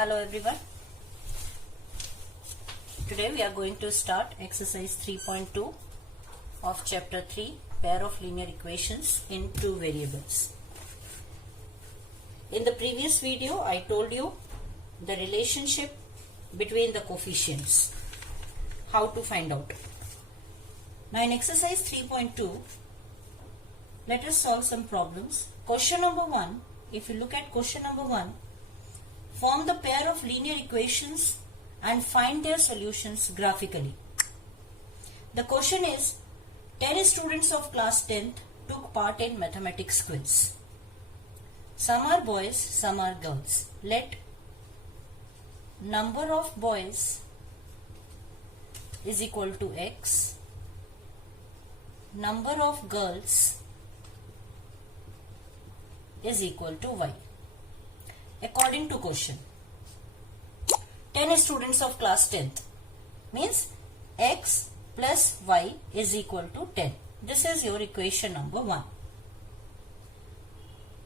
Hello everyone. Today we are going to start exercise 3.2 of chapter 3, pair of linear equations in two variables. In the previous video I told you the relationship between the coefficients, how to find out. Now in exercise 3.2 let us solve some problems. Question number 1, if you look at question number 1, form the pair of linear equations and find their solutions graphically. The question is, 10 students of class 10th took part in mathematics quiz. Some are boys, some are girls. Let number of boys is equal to X, number of girls is equal to Y. According to question, 10 students of class 10th means X plus Y is equal to 10. This is your equation number 1.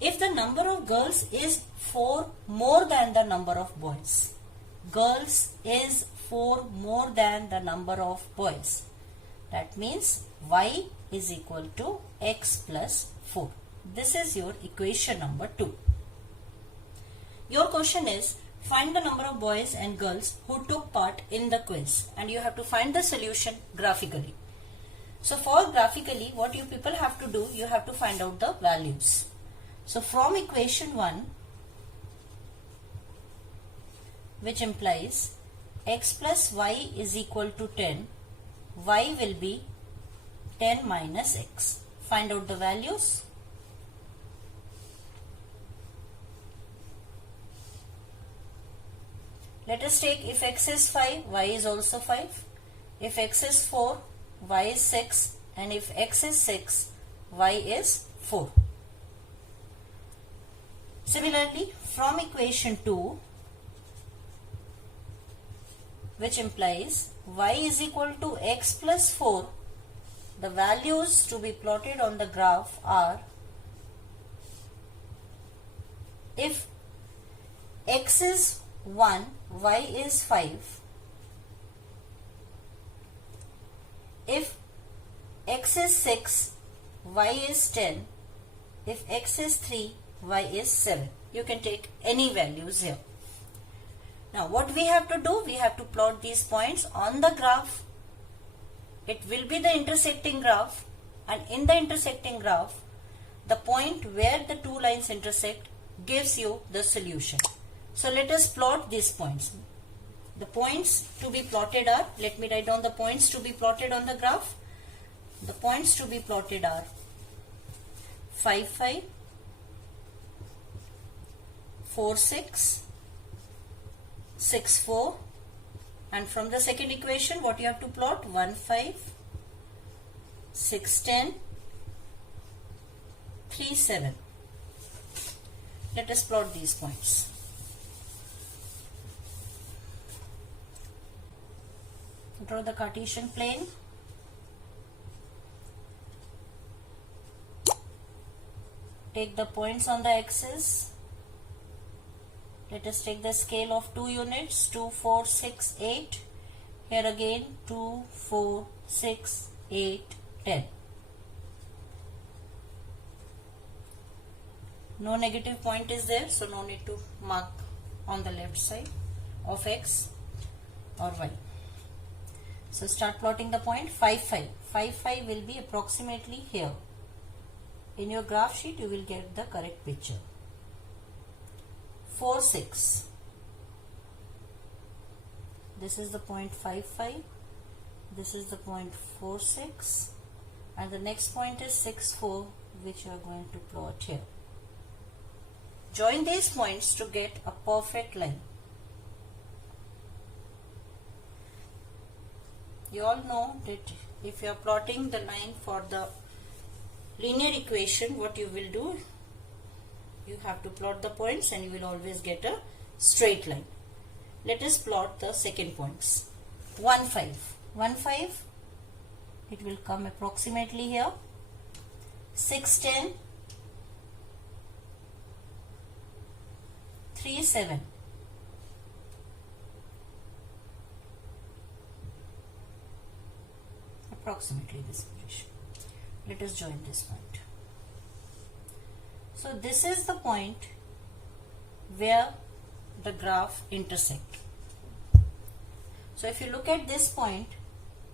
If the number of girls is 4 more than the number of boys, girls is 4 more than the number of boys, that means Y is equal to X plus 4. This is your equation number 2. Your question is, find the number of boys and girls who took part in the quiz, and you have to find the solution graphically. So for graphically, what you people have to do, you have to find out the values. So from equation 1, which implies X plus Y is equal to 10, Y will be 10 minus X. Find out the values. Let us take, if X is 5, Y is also 5. If X is 4, Y is 6. And if X is 6, Y is 4. Similarly, from equation 2, which implies Y is equal to X plus 4, the values to be plotted on the graph are, if X is 1, Y is 5. If X is 6, Y is 10. If X is 3, Y is 7. You can take any values here. Now what we have to do, we have to plot these points on the graph. It will be the intersecting graph, and in the intersecting graph, the point where the two lines intersect gives you the solution. So let us plot these points. The points to be plotted are, let me write down the points to be plotted on the graph. The points to be plotted are 5, 5, 4, 6, 6, 4, and from the second equation what you have to plot, 1, 5, 6, 10, 3, 7. Let us plot these points. Draw the Cartesian plane. Take the points on the axis. Let us take the scale of 2 units, 2, 4, 6, 8. Here again 2, 4, 6, 8, 10. No negative point is there, so no need to mark on the left side of X or Y. So start plotting the point 5, 5. 5, 5 will be approximately here. In your graph sheet you will get the correct picture. 4, 6. This is the point 5, 5. This is the point 4, 6. And the next point is 6, 4, which you are going to plot here. Join these points to get a perfect line. You all know that if you are plotting the line for the linear equation, what you will do, you have to plot the points and you will always get a straight line. Let us plot the second points. 1, 5. 1, 5, it will come approximately here. 6, 10, 3, 7. approximately this position. Let us join this point. So this is the point where the graph intersect. So if you look at this point,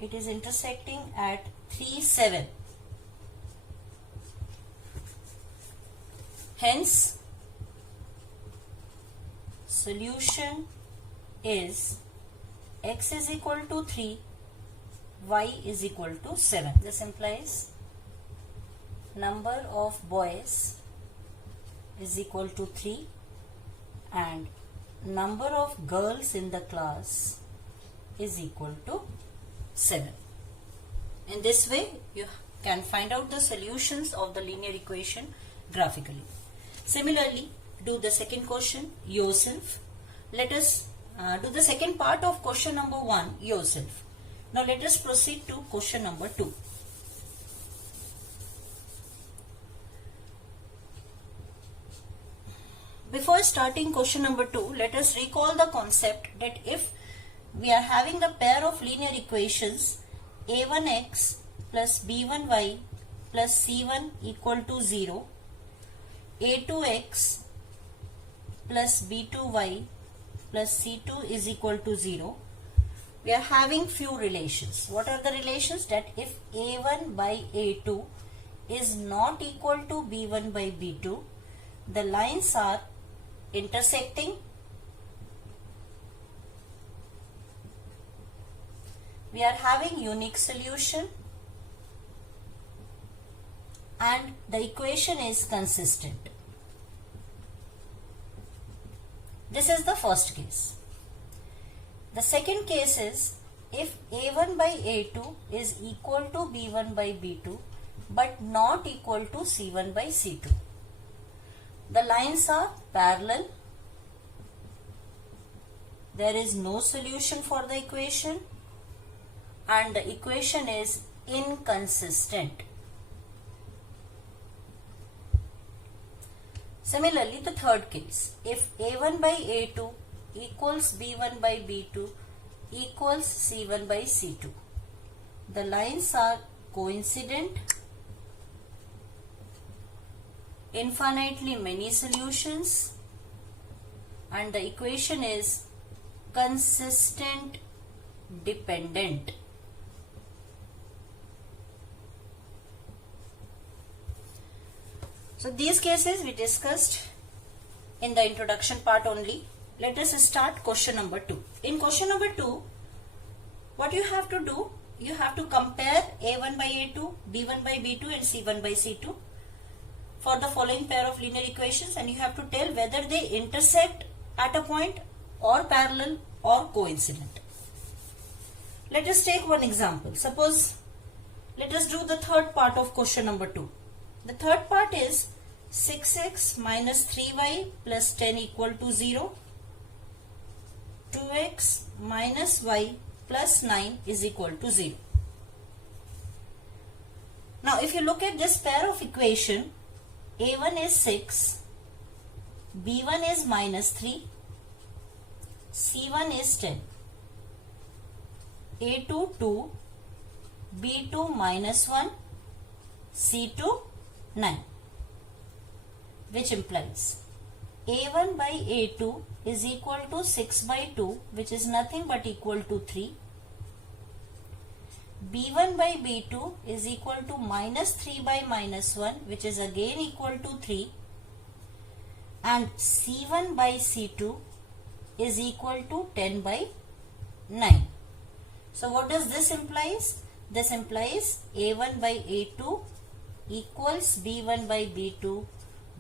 it is intersecting at 3, 7. Hence, solution is x is equal to 3, y is equal to 7. This implies number of boys is equal to 3 and number of girls in the class is equal to 7. In this way, you can find out the solutions of the linear equation graphically. Similarly, do the second question yourself. Let us do the second part of question number 1 yourself. Now let us proceed to question number 2. Before starting question number 2, let us recall the concept that if we are having a pair of linear equations a1x plus b1y plus c1 equal to 0, a2x plus b2y plus c2 is equal to 0, we are having few relations. What are the relations? That if a1 by a2 is not equal to b1 by b2, the lines are intersecting, we are having unique solution, and the equation is consistent. This is the first case. The second case is if a1 by a2 is equal to b1 by b2 but not equal to c1 by c2. The lines are parallel. There is no solution for the equation and the equation is inconsistent. Similarly, the third case, if a1 by a2 equals b1 by b2 equals c1 by c2, the lines are coincident, infinitely many solutions, and the equation is consistent dependent. So these cases we discussed in the introduction part only. Let us start question number 2. In question number 2, what you have to do, you have to compare a1 by a2, b1 by b2 and c1 by c2 for the following pair of linear equations, and you have to tell whether they intersect at a point or parallel or coincident. Let us take one example. Suppose, let us do the third part of question number 2. The third part is 6x minus 3y plus 10 equal to 0. 2x minus y plus 9 is equal to 0. Now if you look at this pair of equation, a1 is 6, b1 is minus 3, c1 is 10, a2 2, b2 minus 1, c2 9, which implies a1 by a2 is equal to 6 by 2, which is nothing but equal to 3. b1 by b2 is equal to minus 3 by minus 1, which is again equal to 3. And c1 by c2 is equal to 10 by 9. So what does this implies? This implies a1 by a2 equals b1 by b2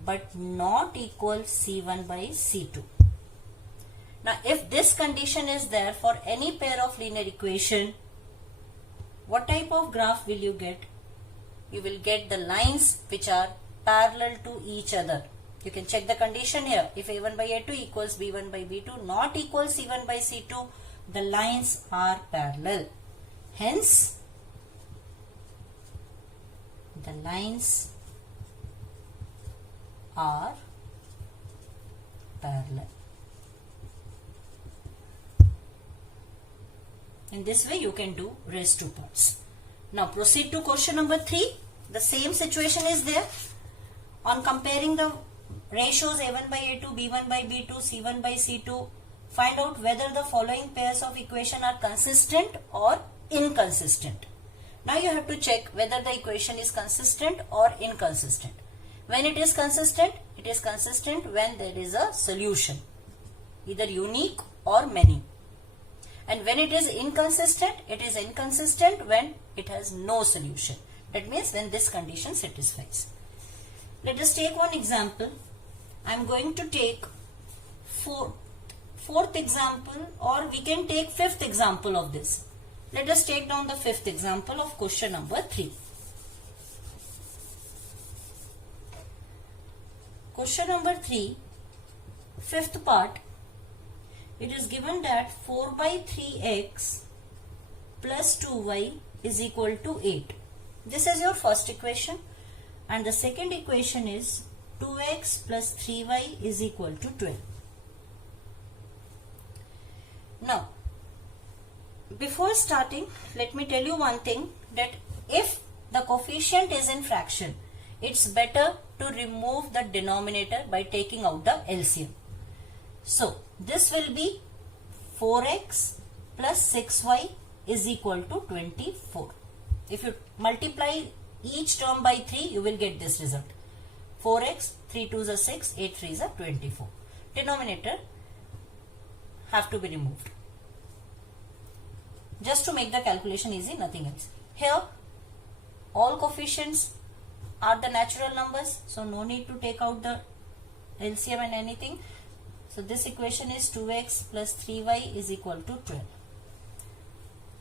but not equals c1 by c2. Now if this condition is there for any pair of linear equation, what type of graph will you get? You will get the lines which are parallel to each other. You can check the condition here. If a1 by a2 equals b1 by b2 not equals c1 by c2, the lines are parallel. Hence, the lines are parallel. In this way you can do rest two parts. Now proceed to question number 3. The same situation is there. On comparing the ratios A1 by A2, B1 by B2, C1 by C2, find out whether the following pairs of equation are consistent or inconsistent. Now you have to check whether the equation is consistent or inconsistent. When it is consistent when there is a solution, either unique or many. And when it is inconsistent when it has no solution. That means when this condition satisfies. Let us take one example. I am going to take fourth example, or we can take fifth example of this. Let us take down the fifth example of question number 3. Question number 3, fifth part. It is given that 4 by 3x plus 2y is equal to 8. This is your first equation, and the second equation is 2x plus 3y is equal to 12. Now, before starting, let me tell you one thing, that if the coefficient is in fraction, it's better to remove the denominator by taking out the LCM. So, this will be 4x plus 6y is equal to 24. If you multiply each term by 3, you will get this result. 4x, 3 2s are 6, 8 3s are 24. Denominator have to be removed. Just to make the calculation easy, nothing else. Here, all coefficients are the natural numbers, so no need to take out the LCM and anything. So this equation is 2x plus 3y is equal to 12.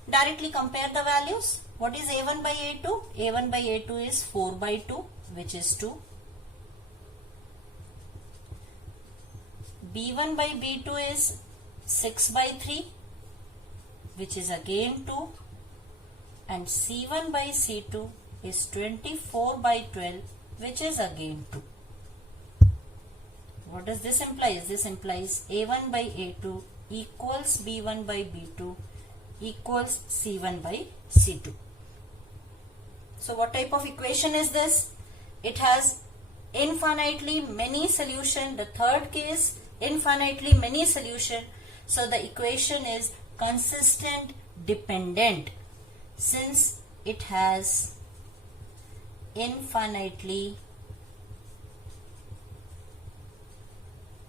Directly compare the values. What is A1 by A2? A1 by A2 is 4 by 2, which is 2. B1 by B2 is 6 by 3, which is again 2. And C1 by C2 is 24 by 12, which is again 2. What does this imply? This implies A1 by A2 equals B1 by B2 equals C1 by C2. So what type of equation is this? It has infinitely many solution. The third case, infinitely many solution. So the equation is consistent dependent, since it has infinitely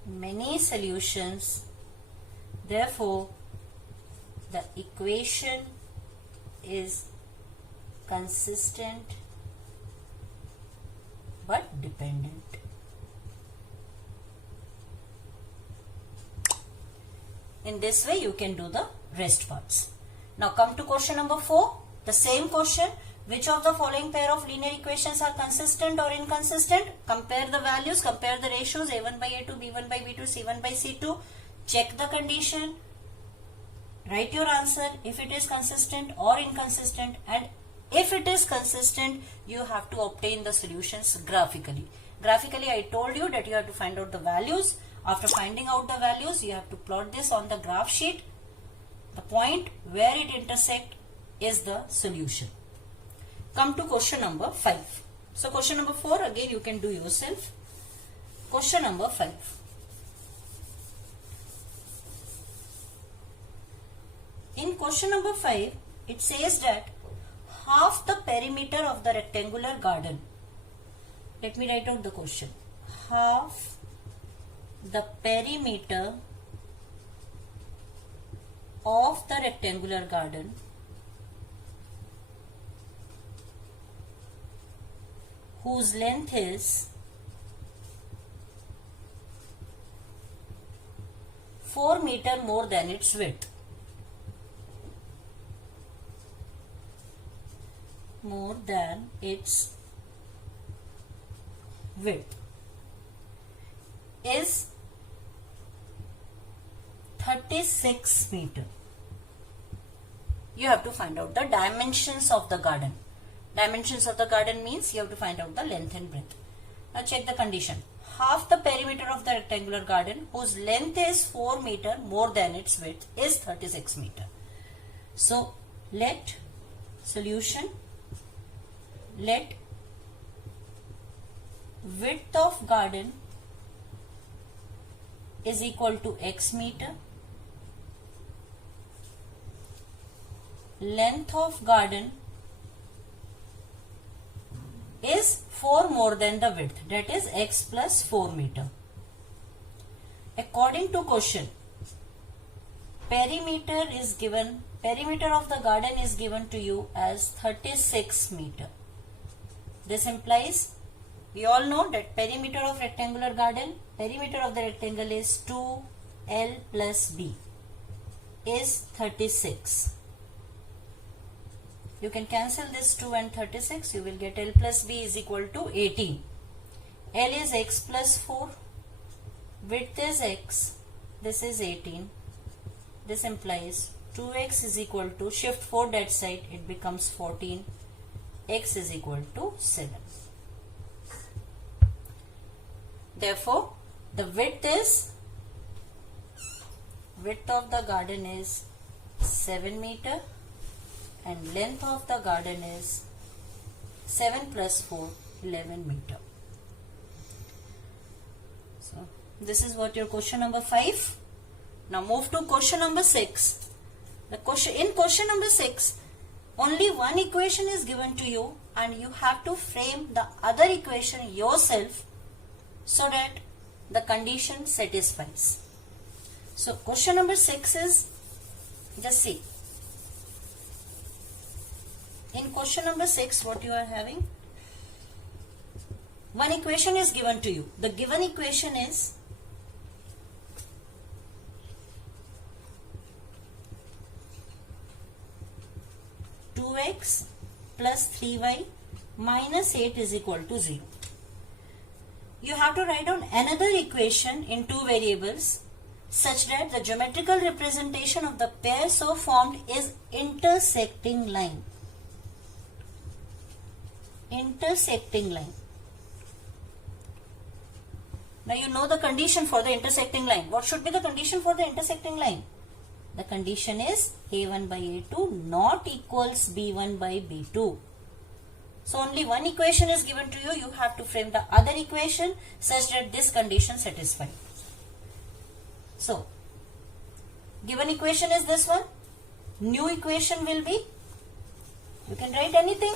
many solutions. Therefore, the equation is consistent but dependent. In this way, you can do the rest parts. Now come to question number 4. The same question. Which of the following pair of linear equations are consistent or inconsistent? Compare the values, compare the ratios A1 by A2, B1 by B2, C1 by C2. Check the condition. Write your answer if it is consistent or inconsistent, and if it is consistent, you have to obtain the solutions graphically. Graphically, I told you that you have to find out the values. After finding out the values, you have to plot this on the graph sheet. The point where it intersects is the solution. Come to question number 5. So question number 4 again you can do yourself. Question number 5. In question number 5, it says that half the perimeter of the rectangular garden. Let me write out the question. Half the perimeter of the rectangular garden whose length is 4 meters more than its width. More than its width is 36 meters. You have to find out the dimensions of the garden. Dimensions of the garden means you have to find out the length and breadth. Now check the condition. Half the perimeter of the rectangular garden whose length is 4 meters more than its width is 36 meters. So let solution let width of garden is equal to x meter, length of garden is 4 more than the width, that is x plus 4 meter. According to question, perimeter of the garden is given to you as 36 meter. This implies, we all know that perimeter of the rectangle is 2l plus b is 36. You can cancel this 2 and 36. You will get L plus B is equal to 18. L is x plus 4. Width is x. This is 18. This implies 2x is equal to, shift 4 that side, it becomes 14. X is equal to 7. Therefore, the width of the garden is 7 meter. And length of the garden is 7 plus 4, 11 meter. So, this is what your question number 5. Now move to question number 6. In question number 6, only one equation is given to you and you have to frame the other equation yourself so that the condition satisfies. So, question number 6 is, just see. In question number 6, what you are having? One equation is given to you. The given equation is x plus 3y minus 8 is equal to 0. You have to write down another equation in two variables such that the geometrical representation of the pair so formed is intersecting line. Intersecting line. Now you know the condition for the intersecting line. What should be the condition for the intersecting line? The condition is a1 by a2 not equals b1 by b2. So only one equation is given to you. You have to frame the other equation such that this condition satisfies. So given equation is this one. New equation will be, you can write anything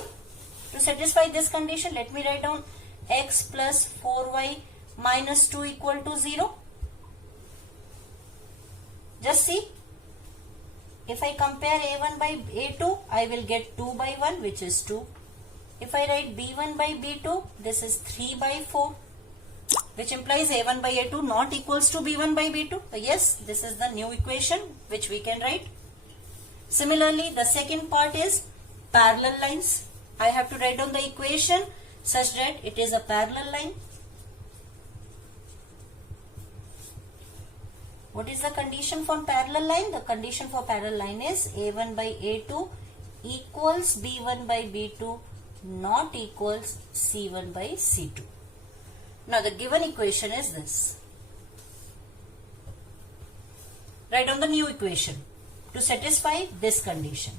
to satisfy this condition. Let me write down x plus 4y minus 2 equal to 0. Just see. If I compare a1 by a2, I will get 2 by 1, which is 2. If I write b1 by b2, this is 3 by 4, which implies a1 by a2 not equals to b1 by b2. Yes, this is the new equation which we can write. Similarly, the second part is parallel lines. I have to write down the equation such that it is a parallel line. What is the condition for parallel line? The condition for parallel line is a1 by a2 equals b1 by b2 not equals c1 by c2. Now the given equation is this. Write down the new equation to satisfy this condition.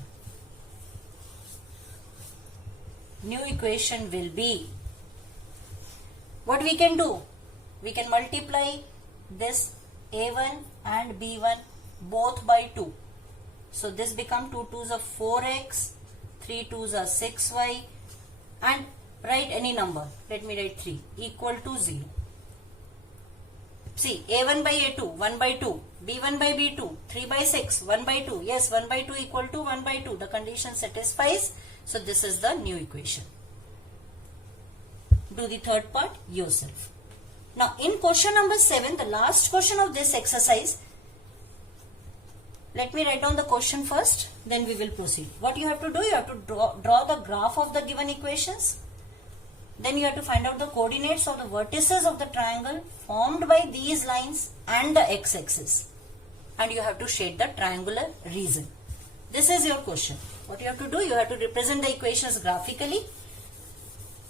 New equation will be, what we can do? We can multiply this a1 and b1 both by 2. So this become 2 2s are 4x, 3 2s are 6y, and write any number. Let me write 3 equal to 0. See, a1 by a2 1 by 2, b1 by b2 3 by 6, 1 by 2. Yes, 1 by 2 equal to 1 by 2. The condition satisfies. So this is the new equation. Do the third part yourself. Now in question number 7, the last question of this exercise, let me write down the question first, then we will proceed. What you have to do, you have to draw the graph of the given equations. Then you have to find out the coordinates of the vertices of the triangle formed by these lines and the x-axis. And you have to shade the triangular region. This is your question. What you have to do, you have to represent the equations graphically.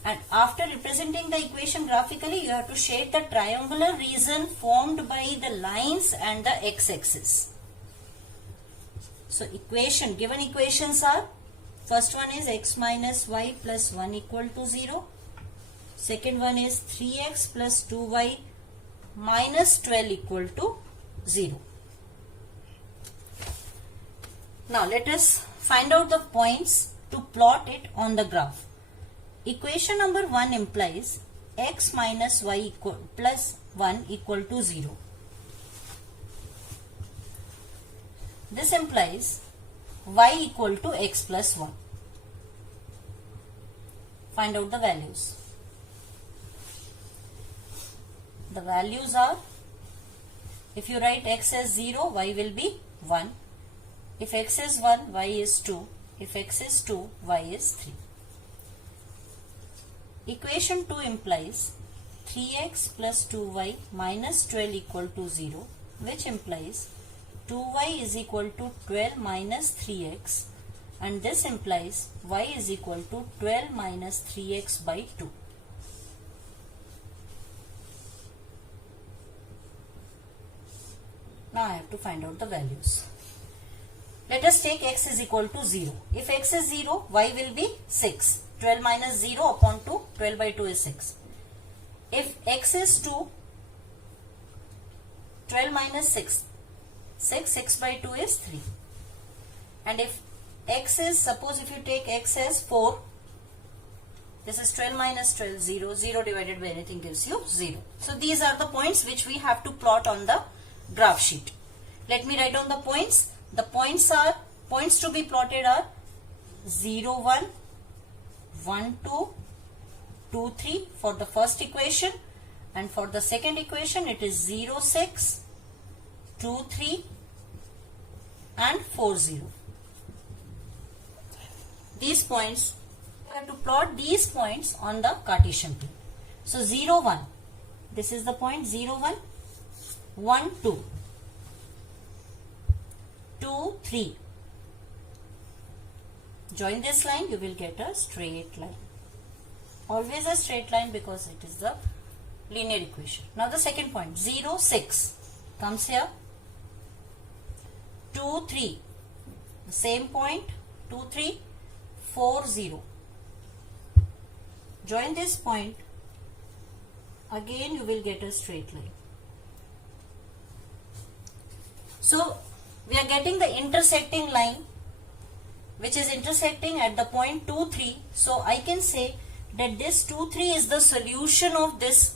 And after representing the equation graphically, you have to shade the triangular region formed by the lines and the x-axis. So given equations are First one is x minus y plus 1 equal to 0. Second one is 3x plus 2y minus 12 equal to 0. Now let us find out the points to plot it on the graph. Equation number 1 implies x minus y plus 1 equal to 0. This implies y equal to x plus 1. Find out the values. The values are, if you write x as 0, y will be 1. If x is 1, y is 2. If x is 2, y is 3. Equation 2 implies 3x plus 2y minus 12 equal to 0, which implies 2y is equal to 12 minus 3x, and this implies y is equal to 12 minus 3x by 2. Now I have to find out the values. Let us take x is equal to 0. If x is 0, y will be 6. 12 minus 0 upon 2, 12 by 2 is 6. If x is 2, 12 minus 6, 6 by 2 is 3. And if x is, suppose if you take x as 4, this is 12 minus 12, 0. 0 divided by anything gives you 0. So these are the points which we have to plot on the graph sheet. Let me write down the points. The points to be plotted are 0, 1, 1, 2, 2, 3 for the first equation, and for the second equation it is 0, 6, 2, 3 and 4, 0. These points, I have to plot these points on the Cartesian plane. So 0, 1, this is the point 0, 1, 1, 2, 2, 3. Join this line, you will get a straight line. Always a straight line because it is the linear equation. Now the second point, 0, 6 comes here. 2, 3. The same point, 2, 3, 4, 0. Join this point. Again you will get a straight line. So we are getting the intersecting line which is intersecting at the point 2, 3. So I can say that this 2, 3 is the solution of this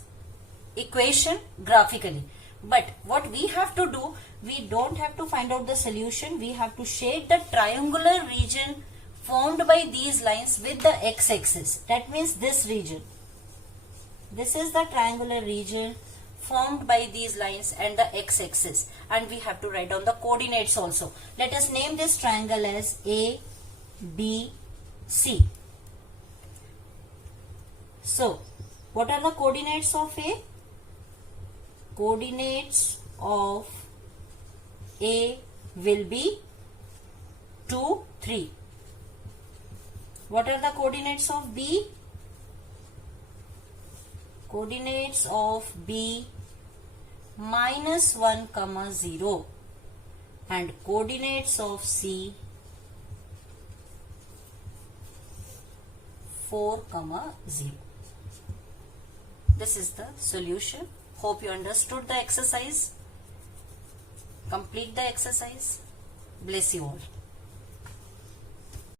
equation graphically. But what we have to do, we don't have to find out the solution. We have to shade the triangular region formed by these lines with the x-axis. That means this region. This is the triangular region formed by these lines and the x-axis, and we have to write down the coordinates also. Let us name this triangle as A, B, C. So, what are the coordinates of A? Coordinates of A will be 2, 3. What are the coordinates of B? Coordinates of B -1, 0, and coordinates of C 4, 0. This is the solution. Hope you understood the exercise. Complete the exercise. Bless you all.